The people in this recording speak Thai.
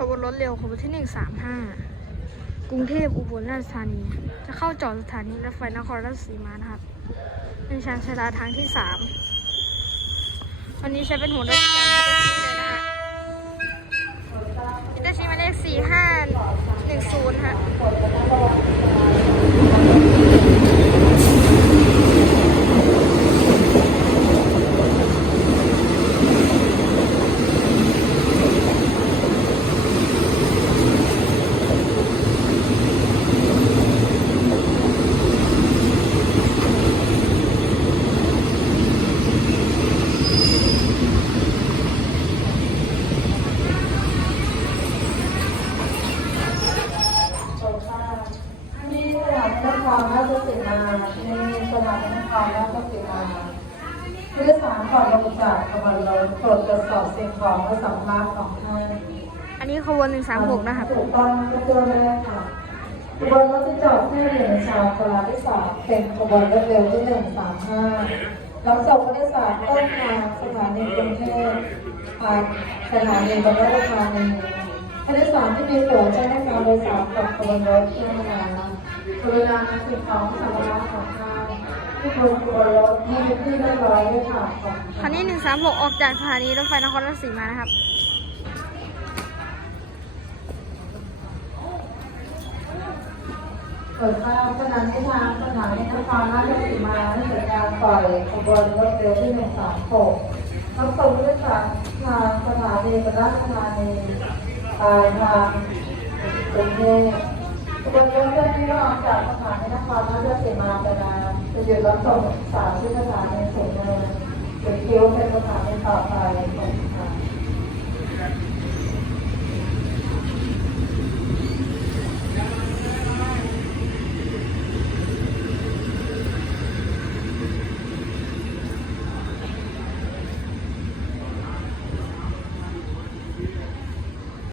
ขบวนรถเร็วขบวนที่หนึ่งสามห้ากรุงเทพอุบลราชธานี จะเข้าจอดสถานีรถไฟนครราชสีมานะครับในชานชาลาทางที่สามวันนี้ใช้เป็นหัวรถการพิตาชิเลยนะฮะพิตาชิหมาเลขสี่ห้าหนึ่งศูนย์ฮะ ที่สถานนค รราชสีมาในสถานนครราชสีมาผู้โดยสารก่อนลงจากขบวนรถตรวจตรวจสอบสิ่งของและสัมภาระของท่านอันนี้ขบวนหนึ่งสามหกนะครับถูกต้องก็ตัวแรกค่ะขบวนรถที่จอดที่หนึ่งชาวกลาที่สามเป็นขบวนรถเร็วที่หนึ่งสามห้ารับส่งผู้โดยสารต้นทางสถานีกรุงเทพผ่านสถานีบรรทุกธานีผู้โดยสารที่มีตั๋วใช้ในการโดยสารกับขบวนรถที่ทำงาน กรุณานำสิ่งของสัมภาระของทานที่บนขบวนรถให้เป็นที่เรียบร้อยด้วยค่ะขอบคุณคันนี้หนึ่งสามหกออกจากสถานีรถไฟนครราชสีมานะครับเปิดภาพขณะที่ทางสถานีนครราชสีมาได้จัดการปล่อยขบวนรถเร็วที่หนึ่งสามหกรับส่งผู้โดยสารทางสถานีบรรทัดธานีปลายทางกรุงเทพขบวนรถเคลื่อนที่ออก จากสถานในนครราชเสมาตราจะหยุดรับส่งสาวชื่อาษานในเสนาหรืเกี่ยวเป็นภาษาในต่อไป